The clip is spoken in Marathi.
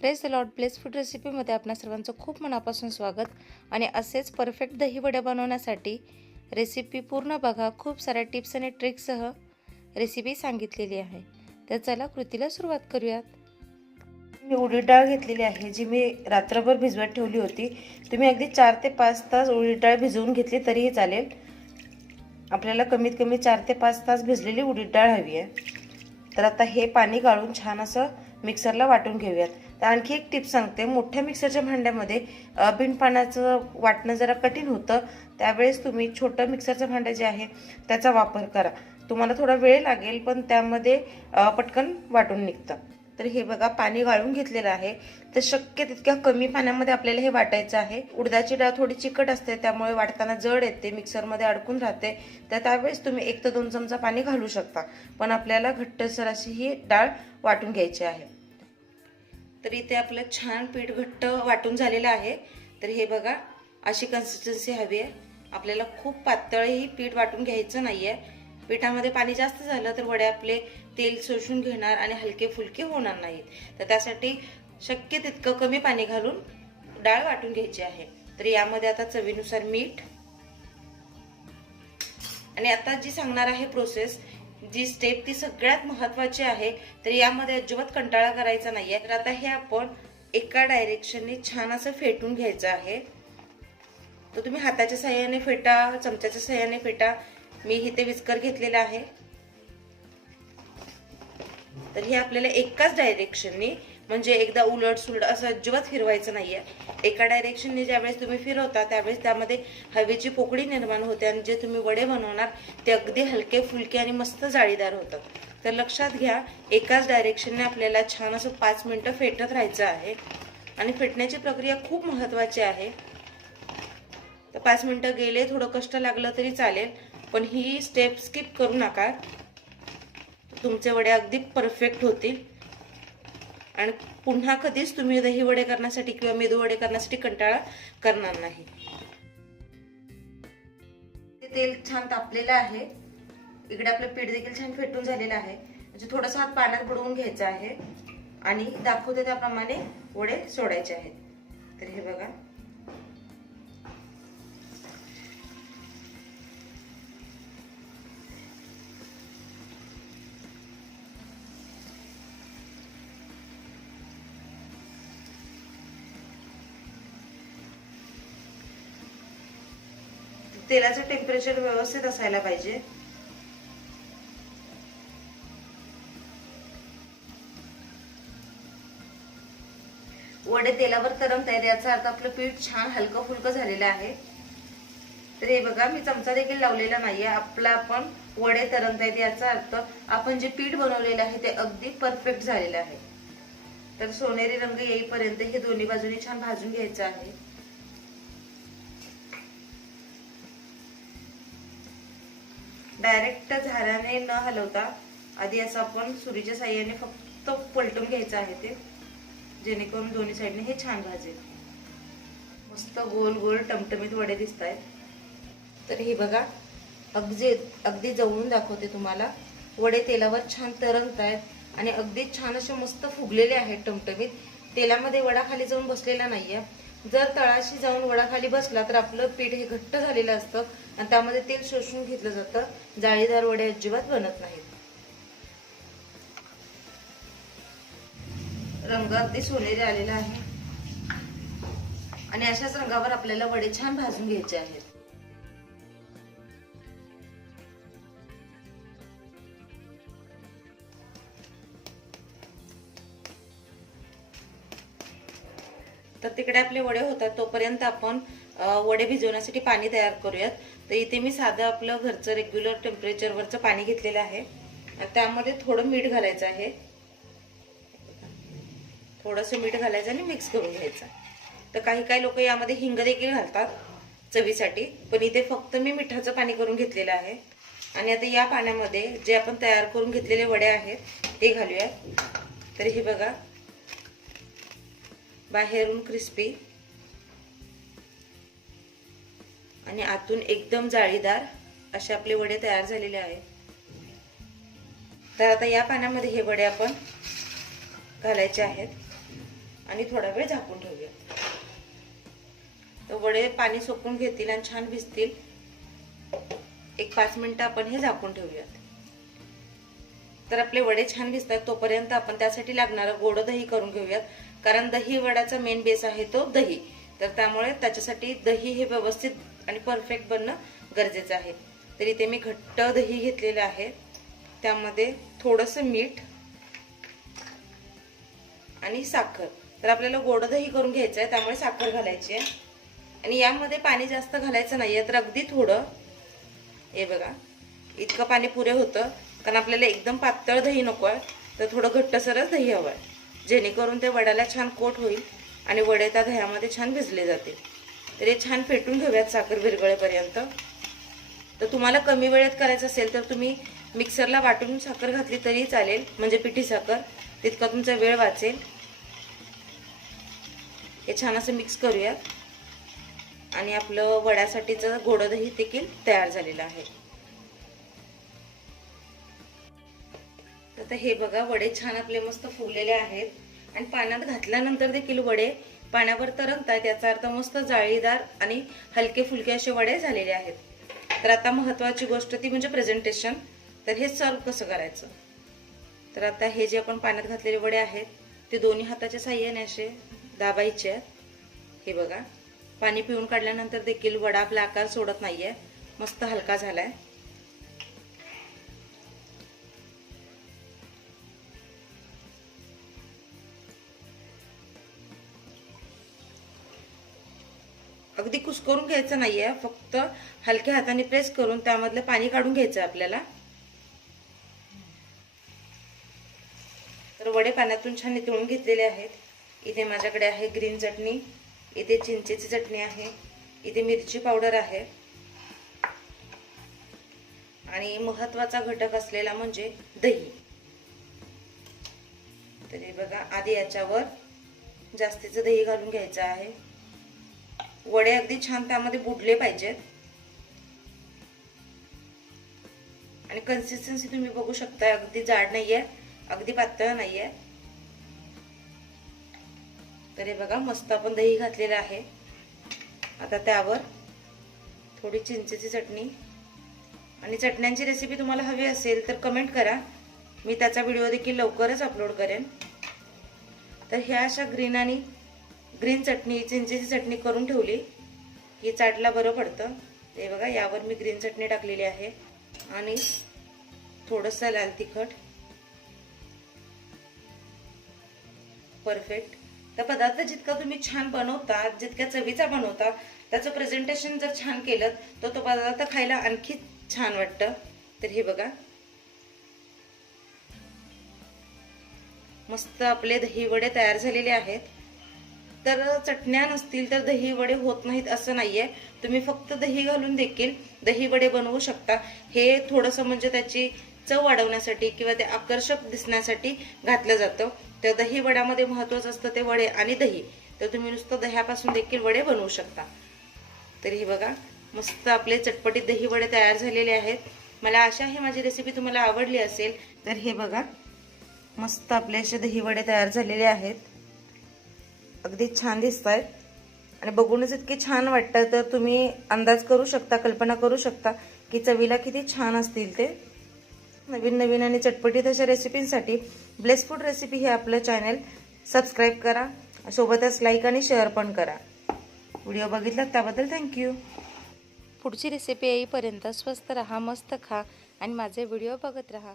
Praise the Lord place food रेसिपीमध्ये आपणा सर्वांचं खूप मनापासून स्वागत. आणि असेच परफेक्ट दही वडे बनवण्यासाठी रेसिपी पूर्ण बघा. खूप साऱ्या टिप्स आणि ट्रिक्ससह रेसिपी सांगितलेली आहे. तर चला कृतीला सुरुवात करूयात. मी उडीद डाळ घेतलेली आहे, जी मी रात्रभर भिजवत ठेवली होती. तुम्ही अगदी 4 ते 5 तास उडीद डाळ भिजवून घेतली तरीही चालेल. आपल्याला कमीत कमी 4 ते 5 तास भिजलेली उडीद डाळ हवी आहे. तर आता हे पाणी गाळून छान असं मिक्सरला वाटून घेऊयात. तर आणखी एक टिप सांगते. मोठ्या मिक्सरच्या भांड्यामध्ये बिन पाण्याचं वाटणं जरा कठीण होतं. त्यावेळेस तुम्ही छोटं मिक्सरचं भांडं जे आहे त्याचा वापर करा. तुम्हाला थोडा वेळ लागेल, पण त्यामध्ये पटकन वाटून निघतं. तर हे बघा, पाणी गाळून घेतलेलं आहे. तर शक्य तितक्या कमी पाण्यामध्ये आपल्याला हे वाटायचं आहे. उडदाची डाळ थोडी चिकट असते, त्यामुळे वाटताना जड येते, मिक्सरमध्ये अडकून राहते. तर त्यावेळेस तुम्ही 1 ते 2 चमचा पाणी घालू शकता, पण आपल्याला घट्टसर अशी ही डाळ वाटून घ्यायची आहे. तर इथे आपलं छान पीठ घट्ट वाटून झालेलं आहे. तर हे बघा, अशी कन्सिस्टन्सी हवी आहे आपल्याला. खूप पातळही पीठ वाटून घ्यायचं नाहीये. पिठामध्ये पाणी जास्त झालं तर वडे आपले तेल शोषून घेणार आणि हलके फुलके होणार नाहीत. तर त्यासाठी शक्य तितकं कमी पाणी घालून डाळ वाटून घ्यायची आहे. तर यामध्ये आता चवीनुसार मीठ, आणि आता जी सांगणार आहे प्रोसेस, जी स्टेप, ती सगळ्यात महत्त्वाची आहे. तर यामध्ये अजिबात कंटाळा करायचा नाहीये. तर आता हे आपण एका डायरेक्शनने छान असं फेटून घ्यायचं आहे. तर तुम्ही हाताच्या साहाय्याने फेटा, चमच्याच्या साहाय्याने फेटा. मी इथे विस्कर घेतलेला आहे. तर हे आपल्याला एकाच डायरेक्शनने, म्हणजे एकदा उलट सुलट असं अजिबात फिरवायचं नाहीये. एका डायरेक्शनने ज्यावेळेस तुम्ही फिरवता त्यावेळेस त्यामध्ये हवेची पोकळी निर्माण होते आणि जे तुम्ही वडे बनवणार ते अगदी हलके फुलके आणि मस्त जाळीदार होतात. तर लक्षात घ्या, एकाच डायरेक्शनने आपल्याला छान असं 5 मिनिटं फेटत राहायचं आहे. आणि फेटण्याची प्रक्रिया खूप महत्त्वाची आहे. तर 5 मिनिटं गेले, थोडं कष्ट लागलं तरी चालेल, पण ही स्टेप स्किप करू नका. तुमचे वडे अगदी परफेक्ट होतील आणि पुन्हा कधीच तुम्ही दही वडे करण्यासाठी किंवा मेदू वडे करण्यासाठी कंटाळा करणार नाही. तेल छान तापलेलं आहे. इकडे आपलं पीठ देखील छान फेटून झालेलं आहे. म्हणजे थोडंसं हात पाण्यात बुडवून घ्यायचं आहे आणि दाखवते त्याप्रमाणे वडे सोडायचे आहेत. तर हे बघा, तेलाचं टेम्परेचर व्यवस्थित असायला पाहिजे. वडे तेलावर तरंगत आहेत, याचा अर्थ आपलं पीठ छान हलकं फुलकं झालेलं आहे. तर हे बघा, मी चमचा देखील लावलेला नाहीये. आपण वडे तरंगत आहेत याचा अर्थ आपण जे पीठ बनवलेलं आहे ते अगदी परफेक्ट झालेलं आहे. तर सोनेरी रंग येईपर्यंत हे दोन्ही बाजूने छान भाजून घ्यायचं आहे. डायरेक्ट झाऱ्याने न हलवता आधी असं आपण सुरीच्या साहाय्याने फक्त पलटून घ्यायचं आहे, ते जेणेकरून दोन्ही साईडने हे छान भाजेल. मस्त गोल गोल टमटमीत वडे दिसत आहेत. तर हे बघा, अगदी जवळून दाखवते तुम्हाला. वडे तेलावर छान तरंगत आहेत आणि अगदी छान असे मस्त फुगलेले आहेत टमटमीत. तेलामध्ये वडा खाली जाऊन बसलेला नाहीये. जर तळाशी जाऊन वडा खाली बसला तर आपलं पीठ हे घट्ट झालेलं असतं आणि त्यामध्ये तेल शोषून घेतलं जातं. जाळीदार वडे अजिबात बनत नाहीत. रंग अगदी सोनेरी आलेला आहे आणि अशाच रंगावर आपल्याला वडे छान भाजून घ्यायचे आहेत. तर तिकडे आपले वडे होतात, तोपर्यंत आपण वडे भिजवण्यासाठी पाणी तयार करूयात. तर इथे मी साधं आपलं घरचं रेग्युलर टेम्परेचरवरचं पाणी घेतलेलं आहे. त्यामध्ये थोडं मीठ घालायचं आहे. थोडंसं मीठ घालायचं आणि मिक्स करून घ्यायचं. तर काही लोक यामध्ये हिंग देखील घालतात चवीसाठी, पण इथे फक्त मी मिठाचं पाणी करून घेतलेलं आहे. आणि आता या पाण्यामध्ये जे आपण तयार करून घेतलेले वडे आहेत ते घालूयात. तर हे बघा, बाहेरून क्रिस्पी आणि आतून एकदम जाळीदार असे आपले वडे तयार झालेले आहेत. तर आता या पाण्यामध्ये हे वडे आपण घालायचे आहेत आणि थोडा वेळ झाकून ठेवूया. तर वडे पाणी सोकून घेतील आणि छान भिजतील. एक 5 मिनिटं आपण हे झाकून ठेवूयात. तर आपले वडे छान भिजतात तोपर्यंत आपण त्यासाठी लागणारं गोड दही करून घेऊयात. कारण दही वड्याचा मेन बेस आहे तो दही. तर त्यामुळे त्याच्यासाठी दही हे व्यवस्थित आणि परफेक्ट बनणं गरजेचं आहे. तर इथे मी घट्ट दही घेतलेलं आहे. त्यामध्ये थोडंसं मीठ आणि साखर. तर आपल्याला गोड दही करून घ्यायचं आहे त्यामुळे साखर घालायची आहे. आणि यामध्ये पाणी जास्त घालायचं नाहीये, तर अगदी थोडं. हे बघा इतकं पाणी पुरे होतं. कारण आपल्याला एकदम पातळ दही नको आहे, तर थोडं घट्टसरच दही हवं आहे, जेणेकरून ते वड्याला छान कोट होईल आणि वडे त्या दह्यामध्ये छान भिजले जातील. तर हे छान फेटून घेऊयात साखर विरघळेपर्यंत. तर तुम्हाला कमी वेळेत करायचं असेल तर तुम्ही मिक्सरला वाटून साखर घातली तरी चालेल, म्हणजे पिठी साखर, तितका तुमचा वेळ वाचेल. हे छान असं मिक्स करूयात आणि आपलं वड्यासाठीचं गोड दही देखील तयार झालेलं आहे. आता हे बघा वडे छान आपले मस्त फुगलेले आहेत आणि पाण्यात घातल्यानंतर देखील वडे पाण्यावर तरंगतात. याचा अर्थ मस्त जाळीदार आणि हलके फुलके असे वडे झालेले आहेत. तर आता महत्त्वाची गोष्ट ती म्हणजे प्रेझेंटेशन. तर हे सर्व कसं करायचं. तर आता हे जे आपण पाण्यात घातलेले वडे आहेत ते दोन्ही हाताच्या साहाय्याने असे दाबायचे आहेत. हे बघा पाणी पिऊन काढल्यानंतर देखील वडा आपला आकार सोडत नाहीये, मस्त हलका झालाय. अगदी कुस्करून घ्यायचं नाहीये, फक्त हलक्या हाताने प्रेस करून त्यामधलं पाणी काढून घ्यायचं आपल्याला. तर वडे पाण्यातून छान नितळून घेतलेले आहेत. इथे माझ्याकडे आहे ग्रीन चटणी, इथे चिंचेची चटणी आहे, इथे मिरची पावडर आहे आणि महत्त्वाचा घटक असलेला म्हणजे दही. तर हे बघा आधी याच्यावर जास्तीचं दही घालून घ्यायचं आहे. वडे अगदी छान त्यामध्ये बुडले पाहिजेत आणि कन्सिस्टन्सी तुम्ही बघू शकता, अगदी जाड नाहीये, अगदी पातळ नाहीये. तर हे बघा मस्त आपण दही घातलेलं आहे. आता त्यावर थोडी चिंचेची चटणी. आणि चटण्यांची रेसिपी तुम्हाला हवी असेल तर कमेंट करा, मी त्याचा व्हिडिओ देखील लवकरच अपलोड करेन. तर ह्या अशा ग्रीन चटणी, चिंचेची चटणी करून ठेवली की चाटला बरं पडतं. ते बघा यावर मी ग्रीन चटणी टाकलेली आहे आणि थोडंसं लाल तिखट. परफेक्ट. तर पदार्थ जितका तुम्ही छान बनवता, जितक्या चवीचा बनवता, त्याचं प्रेझेंटेशन जर छान केलं तर तो पदार्थ खायला आणखी छान वाटतं. तर हे बघा मस्त आपले दही वडे तयार झालेले आहेत. तर चटण्या नसतील तर दही वडे होत नाहीत असं नाहीये, तुम्ही फक्त दही घालून देखील दही वडे बनवू शकता. हे थोडंसं म्हणजे त्याची चव वाढवण्यासाठी किंवा ते आकर्षक दिसण्यासाठी घातलं जातं. तर दही वड्यामध्ये महत्त्वाचं असतं ते वडे आणि दही. तर तुम्ही नुसतं दह्यापासून देखील वडे बनवू शकता. तर हे बघा मस्त आपले चटपटीत दही वडे तयार झालेले आहेत. मला आशा आहे माझी रेसिपी तुम्हाला आवडली असेल. तर हे बघा मस्त आपले असे दही वडे तयार झालेले आहेत, अगदी छान दिसत आहेत आणि बघूनच इतके छान वाटतं. तर तुम्ही अंदाज करू शकता, कल्पना करू शकता की चवीला किती छान असतील ते. नवीन नवीन आणि चटपटीत अशा रेसिपींसाठी ब्लेस फूड रेसिपी हे आपलं चॅनल सबस्क्राईब करा, सोबतच लाईक आणि शेअर पण करा. व्हिडिओ बघितलात त्याबद्दल थँक्यू. पुढची रेसिपी येईपर्यंत स्वस्त रहा, मस्त खा आणि माझे व्हिडिओ बघत रहा.